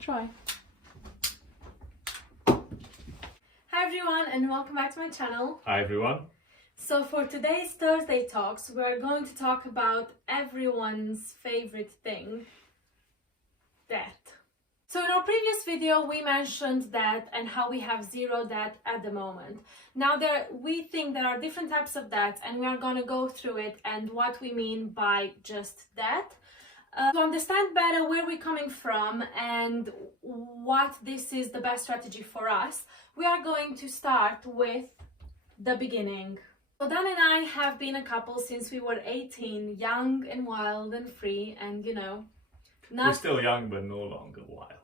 Try. Hi everyone and welcome back to my channel. Hi everyone. So for today's Thursday Talks, we are going to talk about everyone's favorite thing, debt. So in our previous video, we mentioned debt and how we have zero debt at the moment. Now we think there are different types of debt and we are going to go through it and what we mean by just debt. To understand better where we're coming from and what this is the best strategy for us, we are going to start with the beginning. So Dan and I have been a couple since we were 18, young and wild and free and We're still young but no longer wild.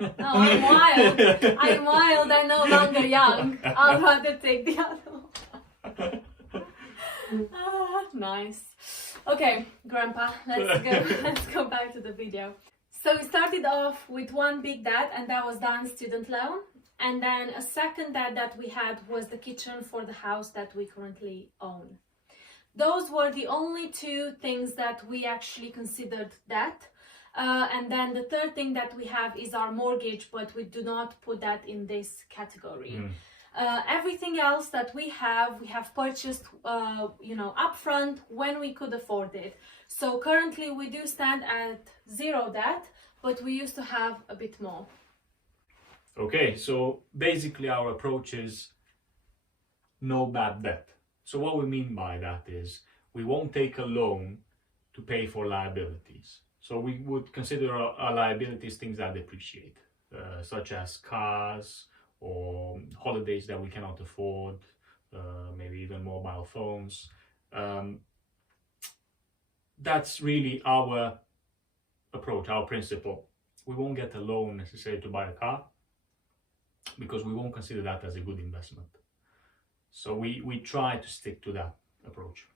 No, I'm wild. I'm wild, I'm no longer young. I'll rather take the other one. Nice. Okay, Grandpa, let's go back to the video. So we started off with one big debt and that was Dan's student loan. And then a second debt that we had was the kitchen for the house that we currently own. Those were the only two things that we actually considered debt. And then the third thing that we have is our mortgage, but we do not put that in this category. Everything else that we have purchased, upfront when we could afford it. So currently we do stand at zero debt, but we used to have a bit more. Okay, so basically our approach is no bad debt. So what we mean by that is we won't take a loan to pay for liabilities. So we would consider our liabilities things that depreciate, such as cars or holidays that we cannot afford, maybe even mobile phones. That's really our approach, our principle. We won't get a loan necessarily to buy a car because we won't consider that as a good investment. So we try to stick to that approach.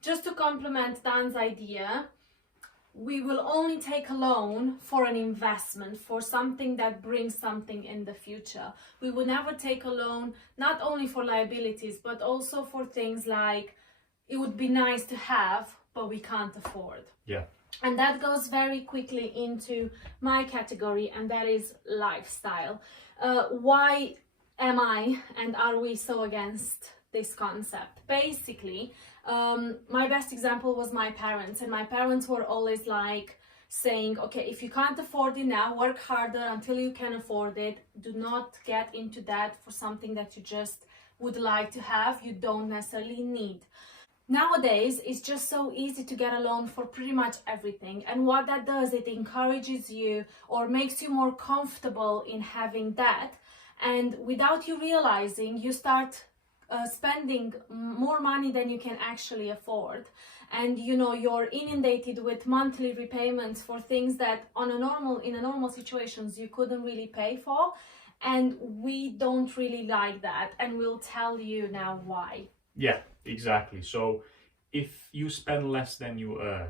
Just to complement Dan's idea, we will only take a loan for an investment, for something that brings something in the future. We would never take a loan, not only for liabilities, but also for things like it would be nice to have, but we can't afford. Yeah. And that goes very quickly into my category, and that is lifestyle. Why am I and are we so against this concept? Basically, my best example was my parents, and my parents were always like saying, okay, if you can't afford it now, work harder until you can afford it. Do not get into debt for something that you just would like to have, you don't necessarily need. Nowadays, it's just so easy to get a loan for pretty much everything. And what that does, it encourages you or makes you more comfortable in having debt. And without you realizing, you start spending more money than you can actually afford. And you're inundated with monthly repayments for things that in a normal situations you couldn't really pay for. And we don't really like that. And we'll tell you now why. Yeah, exactly. So if you spend less than you earn,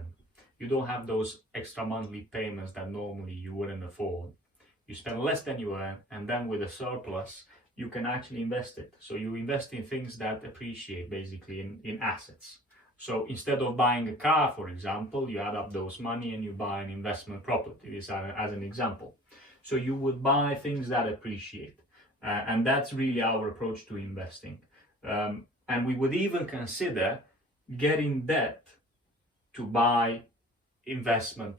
you don't have those extra monthly payments that normally you wouldn't afford. You spend less than you earn, and then with a surplus, you can actually invest it. So you invest in things that appreciate, basically in assets. So instead of buying a car, for example, you add up those money and you buy an investment property, this as an example. So you would buy things that appreciate. And that's really our approach to investing. And we would even consider getting debt to buy investment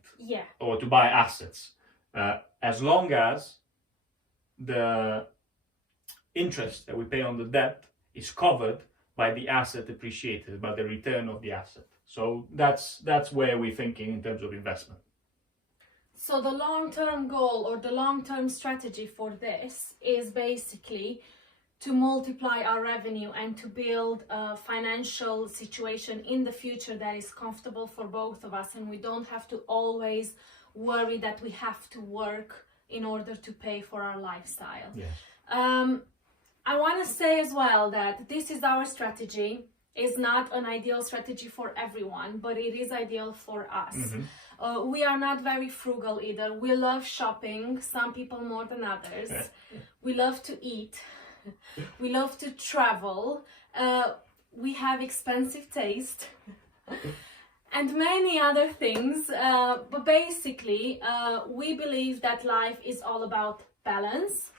or to buy assets, as long as the interest that we pay on the debt is covered by the asset appreciated, by the return of the asset. So that's where we're thinking in terms of investment. So the long-term goal or the long-term strategy for this is basically to multiply our revenue and to build a financial situation in the future that is comfortable for both of us, and we don't have to always worry that we have to work in order to pay for our lifestyle. Yes. I want to say as well that this is our strategy. It's not an ideal strategy for everyone, but it is ideal for us. We are not very frugal either. We love shopping, some people more than others. We love to eat. We love to travel. We have expensive taste. and many other things. But basically, we believe that life is all about balance.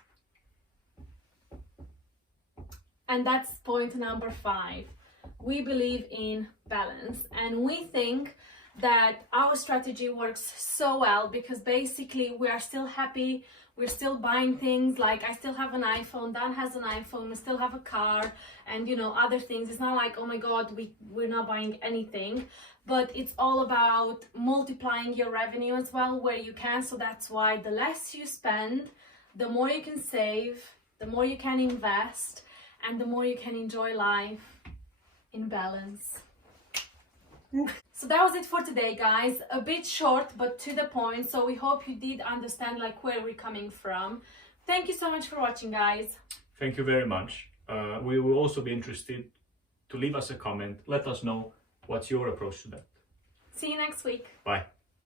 And that's point number 5. We believe in balance, and we think that our strategy works so well because basically we are still happy, we're still buying things. Like, I still have an iPhone, Dan has an iPhone, we still have a car, and you know, other things. It's not like, oh my god, we're not buying anything, but it's all about multiplying your revenue as well where you can. So that's why the less you spend, the more you can save, the more you can invest, and the more you can enjoy life in balance. So that was it for today, guys. A bit short but to the point, so we hope you did understand like where we're coming from. Thank you so much for watching, guys. Thank you very much. We will also be interested to leave us a comment. Let us know what's your approach to that. See you next week. Bye.